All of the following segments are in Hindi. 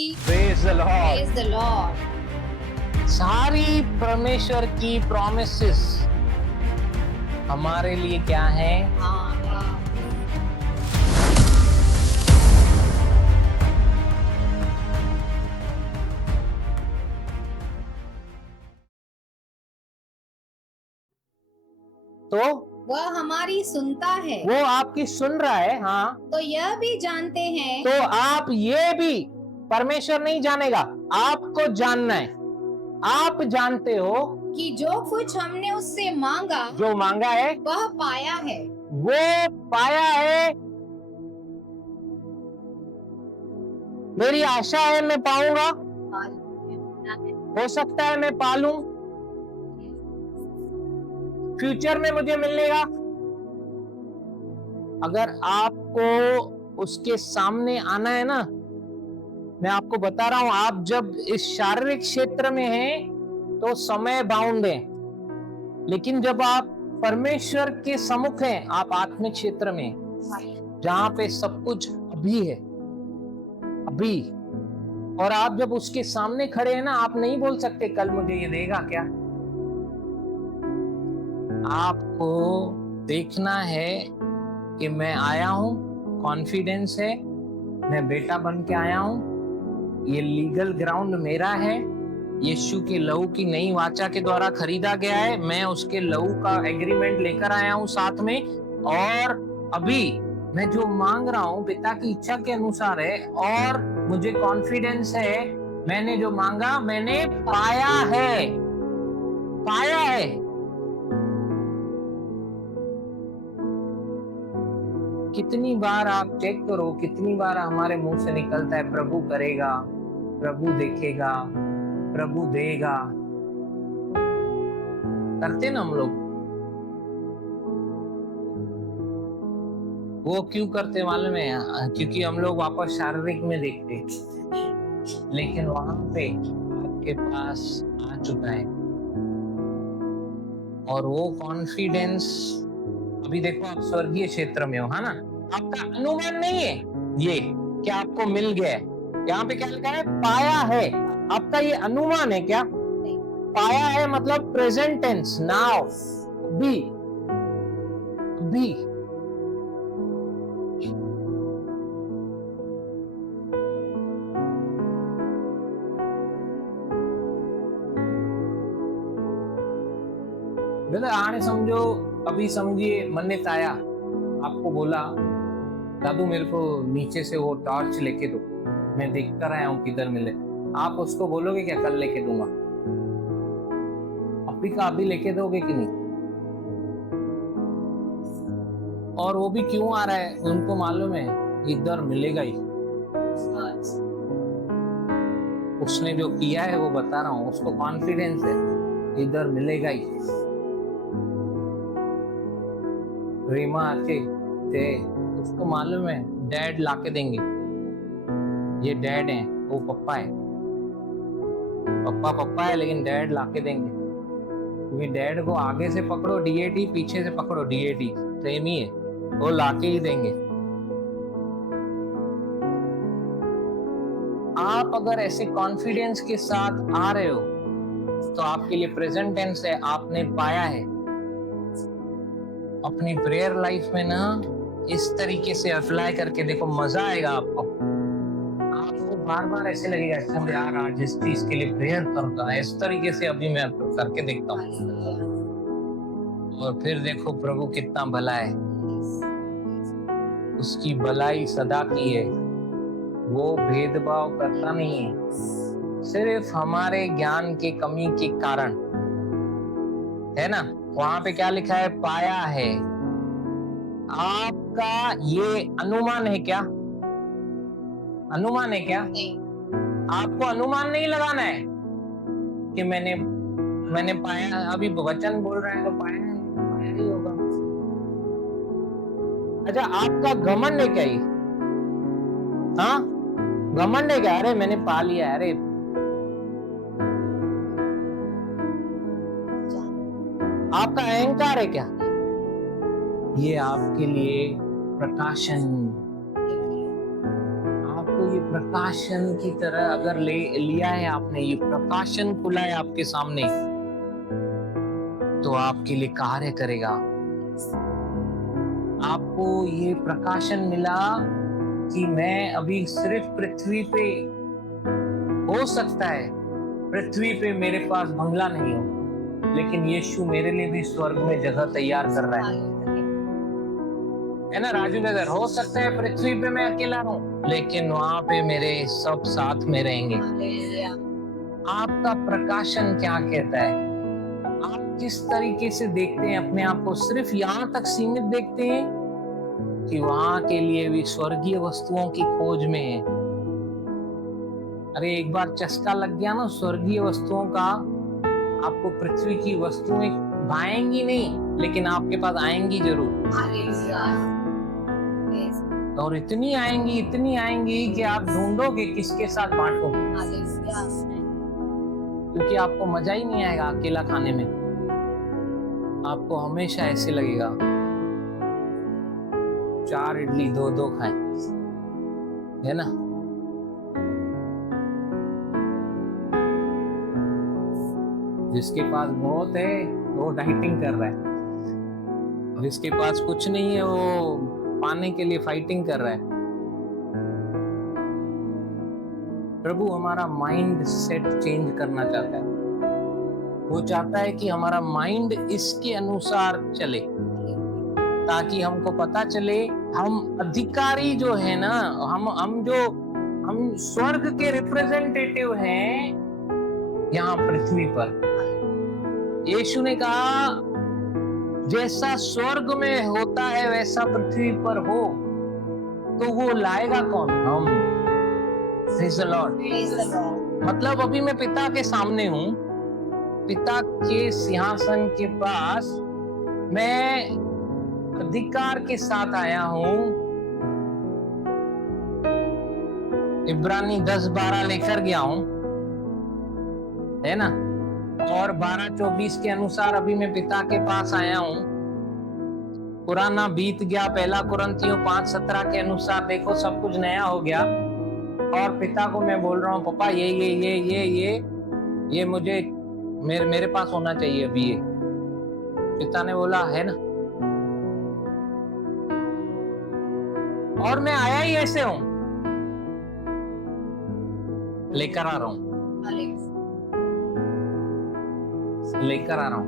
Praise the Lord. Praise the Lord. सारी परमेश्वर की प्रॉमिसेस हमारे लिए क्या है? Amen. तो वह हमारी सुनता है, वो आपकी सुन रहा है। हाँ, तो यह भी जानते हैं तो आप ये भी परमेश्वर नहीं जानेगा, आपको जानना है। आप जानते हो कि जो कुछ हमने उससे मांगा जो मांगा है वह पाया है। वो पाया है। मेरी आशा है मैं पाऊंगा, हो सकता है मैं पालूं, फ्यूचर में मुझे मिलेगा। अगर आपको उसके सामने आना है ना, मैं आपको बता रहा हूं, आप जब इस शारीरिक क्षेत्र में हैं तो समय बाउंड है, लेकिन जब आप परमेश्वर के सम्मुख हैं, आप आत्मिक क्षेत्र में हैं, जहां पे सब कुछ अभी है, अभी। और आप जब उसके सामने खड़े हैं ना, आप नहीं बोल सकते कल मुझे ये देगा क्या। आपको देखना है कि मैं आया हूं, कॉन्फिडेंस है, मैं बेटा बन के आया हूं, ये लीगल ग्राउंड मेरा है, यीशु के लहू की नई वाचा के द्वारा खरीदा गया है, मैं उसके लहू का एग्रीमेंट लेकर आया हूं साथ में। और अभी मैं जो मांग रहा हूं पिता की इच्छा के अनुसार है, और मुझे कॉन्फिडेंस है, मैंने जो मांगा मैंने पाया है, पाया है। कितनी बार आप चेक करो, कितनी बार हमारे मुंह से निकलता है प्रभु करेगा, प्रभु देखेगा, प्रभु देगा। करते ना हम लोग। वो क्यों करते मालूम है? क्योंकि हम लोग वापस शारीरिक में देखते, लेकिन वहां पे आपके पास आ चुका है। और वो कॉन्फिडेंस, अभी देखो आप स्वर्गीय क्षेत्र में हो, है ना, आपका अनुमान नहीं है ये कि आपको मिल गया है। यहाँ पे क्या लिखा है? पाया है। आपका ये अनुमान है क्या? पाया है मतलब प्रेजेंट टेंस, नाउ, अभी, अभी। आने समझो, अभी समझिए मन्नत आया, आपको बोला दादू मेरे को नीचे से वो टॉर्च लेके दो, मैं देख कर आया हूँ किधर मिले। आप उसको बोलोगे क्या कल लेके दूंगा? अभी का अभी लेके दोगे कि नहीं? और वो भी क्यों आ रहा है उनको मालूम है, इधर मिलेगा ही। उसने जो किया है वो बता रहा हूँ, उसको कॉन्फिडेंस है, इधर मिलेगा ही। रीमा आके थे, उसको मालूम है डैड लाके देंगे, ये डैड है, वो पप्पा है, पप्पा पप्पा है लेकिन डैड लाके देंगे। क्योंकि डैड को आगे से पकड़ो डीएडी, पीछे से पकड़ो डीएडी, सेम ही है, वो लाके ही देंगे। आप अगर ऐसे कॉन्फिडेंस के साथ आ रहे हो तो आपके लिए प्रेजेंट टेंस है, आपने पाया है। अपनी प्रेयर लाइफ में ना इस तरीके से अप्लाई करके देखो, मजा आएगा आपको। आपको बार बार ऐसे लगेगा अच्छा यार आज इस चीज के लिए प्रेयर करता है, इस तरीके से अभी मैं करके देखता हूँ, और फिर देखो प्रभु कितना भला है, उसकी भलाई सदा की है, वो भेदभाव करता नहीं है, सिर्फ हमारे ज्ञान के कमी के कारण, है ना। वहां पे क्या लिखा है? पाया है। आपका ये अनुमान है क्या? अनुमान है क्या? आपको अनुमान नहीं लगाना है कि मैंने पाया, अभी वचन बोल रहे हैं तो पाया है, पाया ही होगा। अच्छा, आपका घमंड है क्या ये? हाँ, घमंड है क्या? अरे मैंने पा लिया, अरे आपका अहंकार है क्या? ये आपके लिए प्रकाशन, आपको ये प्रकाशन की तरह अगर लिया है आपने, ये प्रकाशन खुला है आपके सामने, तो आपके लिए कार्य करेगा। आपको ये प्रकाशन मिला कि मैं अभी सिर्फ पृथ्वी पे, हो सकता है पृथ्वी पे मेरे पास बंगला नहीं हो, लेकिन यीशु मेरे लिए भी स्वर्ग में जगह तैयार कर रहा है ना राजू ब्रदर। हो सकता है पृथ्वी पे मैं अकेला रहूं, लेकिन वहां पे मेरे सब साथ में रहेंगे। आपका प्रकाशन क्या कहता है? आप किस तरीके से देखते हैं अपने आप को? सिर्फ यहाँ तक सीमित देखते हैं कि वहां के लिए भी स्वर्गीय वस्तुओं की खोज में है? अरे एक बार चस्का लग गया ना स्वर्गीय वस्तुओं का, आपको पृथ्वी की वस्तुएं भाएंगी नहीं, लेकिन आपके पास आएंगी जरूर। और इतनी आएंगी कि आप ढूंढोगे किसके साथ बांटो, क्योंकि आपको मजा ही नहीं आएगा अकेला खाने में। आपको हमेशा ऐसे लगेगा 4 इडली 2-2 खाएं, है ना। जिसके पास बहुत है वो डाइटिंग कर रहा है, जिसके पास कुछ नहीं है वो पाने के लिए फाइटिंग कर रहा है। प्रभु हमारा माइंड सेट चेंज करना चाहता है। वो चाहता है कि हमारा माइंड इसके अनुसार चले, ताकि हमको पता चले हम अधिकारी जो है ना, हम स्वर्ग के रिप्रेजेंटेटिव हैं यहाँ पृथ्वी पर। यीशु ने कहा जैसा स्वर्ग में होता है वैसा पृथ्वी पर हो, तो वो लाएगा कौन? हम। Praise the Lord। मतलब अभी मैं पिता के सामने हूँ, पिता के सिंहासन के पास मैं अधिकार के साथ आया हूँ। इब्रानी 10-12 लेकर गया हूँ, है ना, और 12-24 के अनुसार अभी मैं पिता के पास आया हूँ। पुराना बीत गया, 1 कुरिन्थियों 5:17 के अनुसार देखो सब कुछ नया हो गया। और पिता को मैं बोल रहा हूँ पापा ये मुझे मेरे पास होना चाहिए अभी ये। पिता ने बोला है ना, और मैं आया ही ऐसे हूं, लेकर आ रहा हूं, लेकर आ रहा हूं।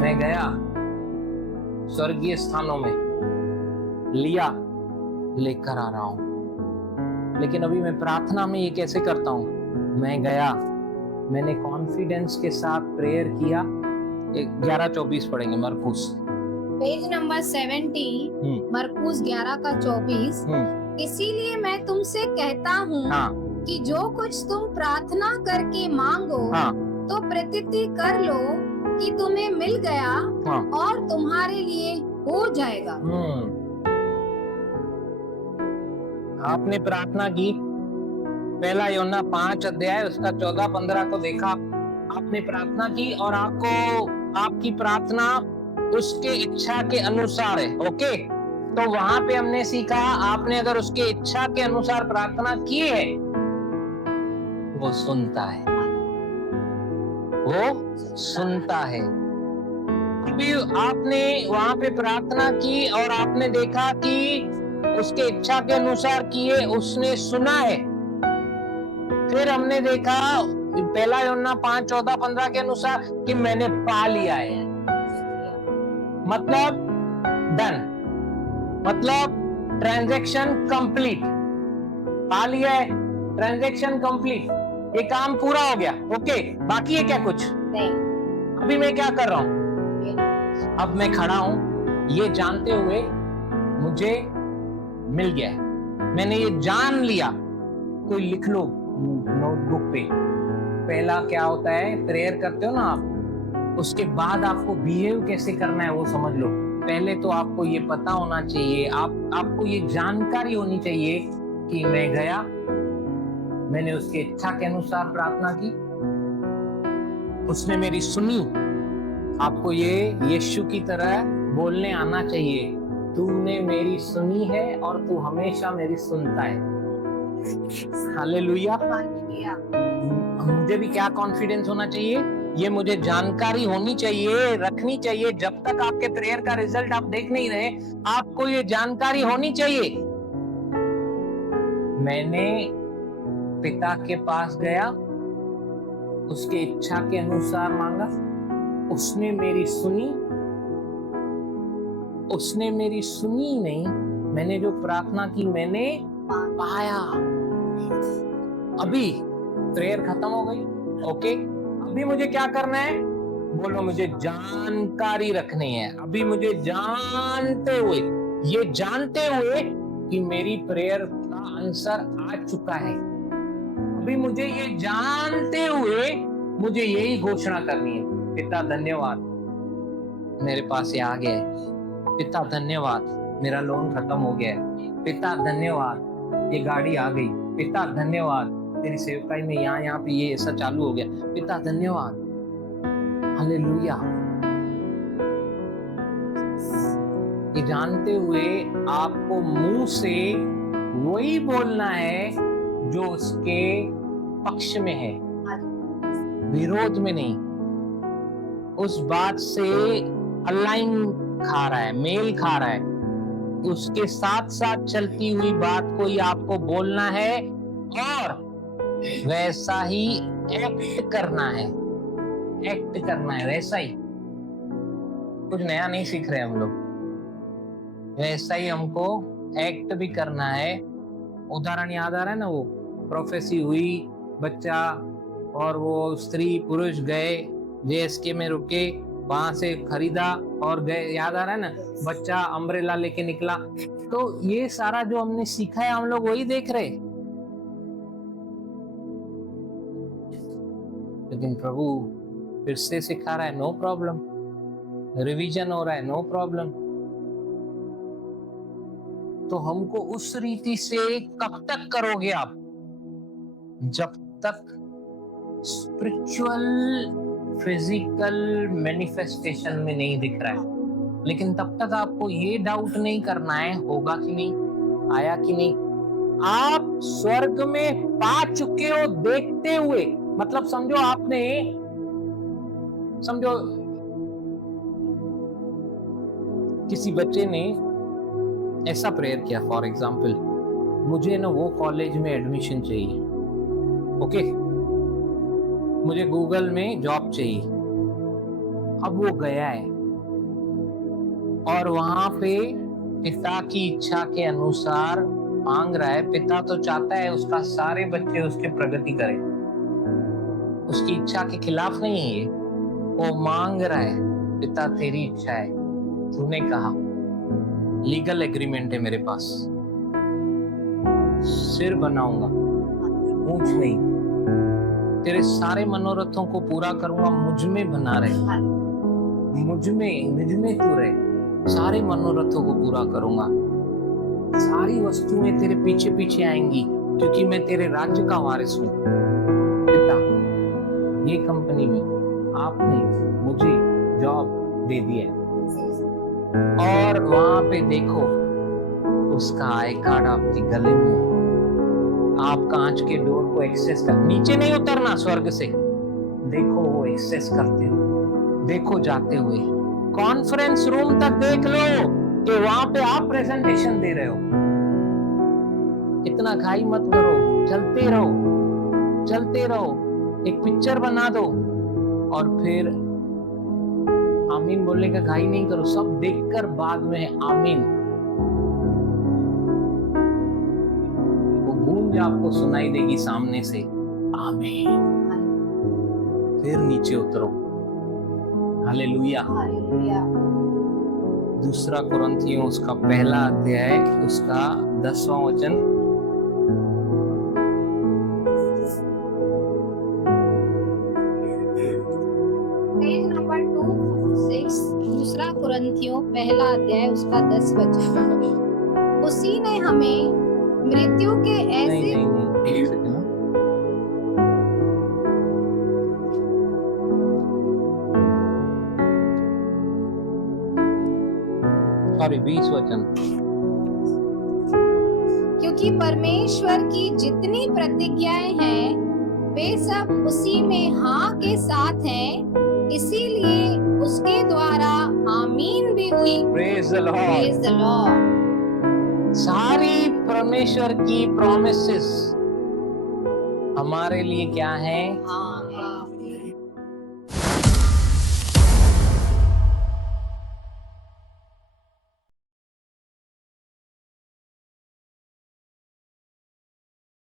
मैं गया स्वर्गीय स्थानों में, लिया, लेकर आ रहा हूं। लेकिन अभी मैं प्रार्थना में ये कैसे करता हूं? मैं गया, मैंने कॉन्फिडेंस के साथ प्रेयर किया। 11-24 पढ़ेंगे मरकुस, पेज नंबर 70, मरकुस 11:24। इसीलिए मैं तुमसे कहता हूँ कि जो कुछ तुम प्रार्थना करके मांगो तो प्रतीति कर लो कि तुम्हें मिल गया और तुम्हारे लिए हो जाएगा। आपने प्रार्थना की, 1 यूहन्ना 5 अध्याय उसका 14-15 को देखा। आपने प्रार्थना की और आपको आपकी प्रार्थना उसके इच्छा के अनुसार है। ओके, तो वहां पे हमने सीखा, आपने अगर उसके इच्छा के अनुसार प्रार्थना की है, वो सुनता है, वो सुनता है। अभी आपने वहां पे प्रार्थना की और आपने देखा कि उसके इच्छा के अनुसार किए, उसने सुना है। फिर हमने देखा 1 यूहन्ना 5:14-15 के अनुसार कि मैंने पा लिया है, मतलब डन, मतलब ट्रांजैक्शन कंप्लीट। पा लिया है, ट्रांजैक्शन कंप्लीट, ये काम पूरा हो गया। ओके, बाकी है क्या कुछ? नहीं। अभी मैं क्या कर रहा हूं? अब मैं खड़ा हूं ये जानते हुए मुझे मिल गया है, मैंने ये जान लिया। कोई लिख लो नोटबुक पे। पहला क्या होता है, प्रेयर करते हो ना आप, उसके बाद आपको बिहेव कैसे करना है वो समझ लो। पहले तो आपको ये पता होना चाहिए, आपको ये जानकारी होनी चाहिए कि मैं गया, मैंने उसकी इच्छा के अनुसार प्रार्थना की, उसने मेरी सुनी। आपको ये यीशु की तरह बोलने आना चाहिए, तूने मेरी सुनी है और तू हमेशा मेरी सुनता है। हालेलुया। मुझे भी क्या कॉन्फिडेंस होना चाहिए? ये मुझे जानकारी होनी चाहिए, रखनी चाहिए। जब तक आपके प्रेयर का रिजल्ट आप देख नहीं रहे, आपको ये जानकारी होनी चाहिए। मैंने पिता के पास गया, उसके इच्छा के अनुसार मांगा, उसने मेरी सुनी। उसने मेरी सुनी नहीं, मैंने जो प्रार्थना की मैंने पाया। अभी प्रेयर खत्म हो गई, ओके। अभी मुझे क्या करना है? बोलो, मुझे जानकारी रखनी है। अभी मुझे जानते हुए, ये जानते हुए कि मेरी प्रेयर का आंसर आ चुका है, अभी मुझे ये जानते हुए मुझे यही घोषणा करनी है, पिता धन्यवाद, मेरे पास ये आ गया है। पिता धन्यवाद, मेरा लोन खत्म हो गया है। पिता धन्यवाद, ये गाड़ी आ गई। पिता धन्यवाद, तेरी सेवकाई में यहाँ पे ये ऐसा चालू हो गया। पिता धन्यवाद। हालेलुया। ये जानते हुए आपको मुंह से वही बोलना है जो उसके पक्ष में है, विरोध में नहीं। उस बात से अलाइन खा रहा है, मेल खा रहा है, उसके साथ साथ चलती हुई बात को ही आपको बोलना है और वैसा ही एक्ट करना है। एक्ट करना है वैसा ही। कुछ नया नहीं सीख रहे हम लोग, वैसा ही हमको एक्ट भी करना है। उदाहरण याद आ रहा है ना, वो प्रोफेसी हुई, बच्चा और वो स्त्री पुरुष गए, जेएसके में रुके, वहां से खरीदा और गए। याद आ रहा है ना, बच्चा अम्ब्रेला लेके निकला। तो ये सारा जो हमने सीखा है हम लोग वही देख रहे। लेकिन प्रभु फिर से सिखा रहा है, नो प्रॉब्लम। रिवीजन हो रहा है, नो प्रॉब्लम। तो हमको उस रीति से कब तक करोगे आप? जब तक स्पिरिचुअल फिजिकल मैनिफेस्टेशन में नहीं दिख रहा है। लेकिन तब तक आपको ये डाउट नहीं करना है होगा कि नहीं, आया कि नहीं। आप स्वर्ग में पा चुके हो देखते हुए। मतलब समझो आपने, समझो किसी बच्चे ने ऐसा प्रेयर किया, फॉर एग्जाम्पल, मुझे ना वो कॉलेज में एडमिशन चाहिए, ओके, मुझे गूगल में जॉब चाहिए। अब वो गया है और वहां पे पिता की इच्छा के अनुसार मांग रहा है। पिता तो चाहता है उसका सारे बच्चे उसके प्रगति करें, उसकी इच्छा के खिलाफ नहीं है ये। वो मांग रहा है, पिता तेरी इच्छा है, तूने कहा, लीगल एग्रीमेंट है मेरे पास, सिर बनाऊंगा, पूंछ नहीं, तेरे सारे मनोरथों को पूरा करूंगा, मुझ में बना रहे, मुझ में तू रहे, सारे मनोरथों को पूरा करूंगा, सारी वस्तुएं तेरे पीछे पीछे आएंगी क्योंकि मैं तेरे राज्य का वारिस हूं। पिता, ये कंपनी में आपने मुझे जॉब दे दिया है और वहां पे देखो उसका आई कार्ड आपके गले में, आप कांच के डोर को एक्सेस कर, नीचे नहीं उतरना स्वर्ग से, देखो वो एक्सेस करते हो, देखो जाते हुए कॉन्फ्रेंस रूम तक देख लो कि वहां पे आप प्रेजेंटेशन दे रहे हो। इतना घाई मत करो, चलते रहो, चलते रहो, एक पिक्चर बना दो और फिर आमीन बोलने का घाई नहीं करो, सब देखकर बाद में आमीन, वो गूंज आपको सुनाई देगी सामने से, आमीन, फिर नीचे उतरो। हालेलुया। दूसरा कुरिन्थियों उसका पहला अध्याय उसका 10वां वचन, पेज नंबर 226, दूसरा कुरिन्थियों पहला अध्याय उसका 10 वचन। उसी ने हमें मृत्यु के ऐसे नहीं, एक सेकंड, सॉरी 20 वचन। क्योंकि परमेश्वर की जितनी प्रतिज्ञाएं हैं वे सब उसी में हाँ के साथ हैं, इसीलिए उसके द्वारा आमीन भी हुई। Praise the Lord. Praise the Lord. सारी परमेश्वर की प्रॉमिसेस हमारे लिए क्या है? हाँ।